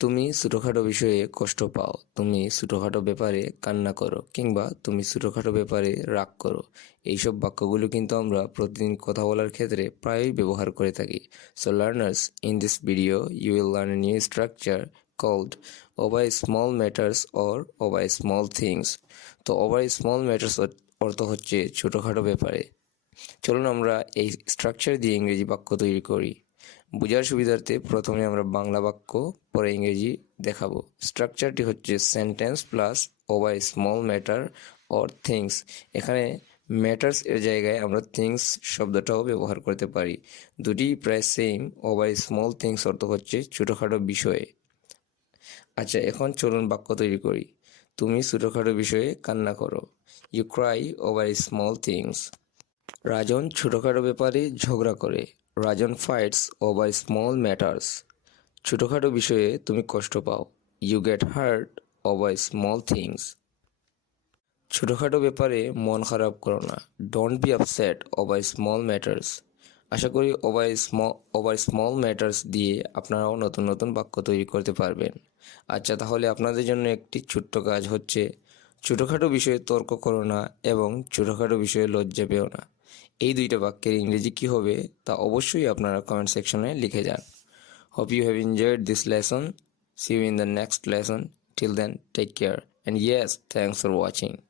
তুমি ছোটখাটো বিষয়ে কষ্ট পাও, তুমি ছোটখাটো ব্যাপারে কান্না করো, কিংবা তুমি ছোটখাটো ব্যাপারে রাগ করো। এইসব বাক্যগুলো কিন্তু আমরা প্রতিদিন কথা বলার ক্ষেত্রে প্রায়ই ব্যবহার করে থাকি। So learners, in this video you will learn a new structure called over small matters or over small things. তো ওভার স্মল ম্যাটার্স অর্থ হচ্ছে ছোটখাটো ব্যাপারে। চলুন আমরা এই স্ট্রাকচার দিয়ে ইংরেজি বাক্য তৈরি করি। বোঝার সুবিধার্থে প্রথমে আমরা বাংলা বাক্য, পরে ইংরেজি দেখাবো। স্ট্রাকচারটি হচ্ছে sentence plus over small matter or things. এখানে ম্যাটার্স এর জায়গায় আমরা থিংস শব্দটাও ব্যবহার করতে পারি। দুটি প্রায় সেম। ওভার স্মল থিংস অর্থ হচ্ছে ছোটোখাটো বিষয়ে। আচ্ছা, এখন চলুন বাক্য তৈরি করি। তুমি ছোটোখাটো বিষয়ে কান্না করো। You cry over small things. Rajan ছোটখাটো ব্যাপারে ঝগড়া করে। Rajan fights over small matters. ছোটখাটো বিষয়ে তুমি কষ্ট পাও। You get hurt over small things. ছোটখাটো ব্যাপারে মন খারাপ করো না। Don't be upset over small matters. আশা করি ওভার স্মল ম্যাটার্স দিয়ে আপনারাও নতুন নতুন বাক্য তৈরি করতে পারবেন। আচ্ছা, তাহলে আপনাদের জন্য একটি ছোট্ট কাজ হচ্ছে, ছোটোখাটো বিষয়ে তর্ক করো না এবং ছোটোখাটো বিষয়ে লজ্জা পেও না। এই দুইটা বাক্যের ইংরেজি কী হবে তা অবশ্যই আপনারা কমেন্ট সেকশনে লিখে যান। Hope you have enjoyed this lesson. See you in the next lesson. Till then, take care. And yes, thanks for watching.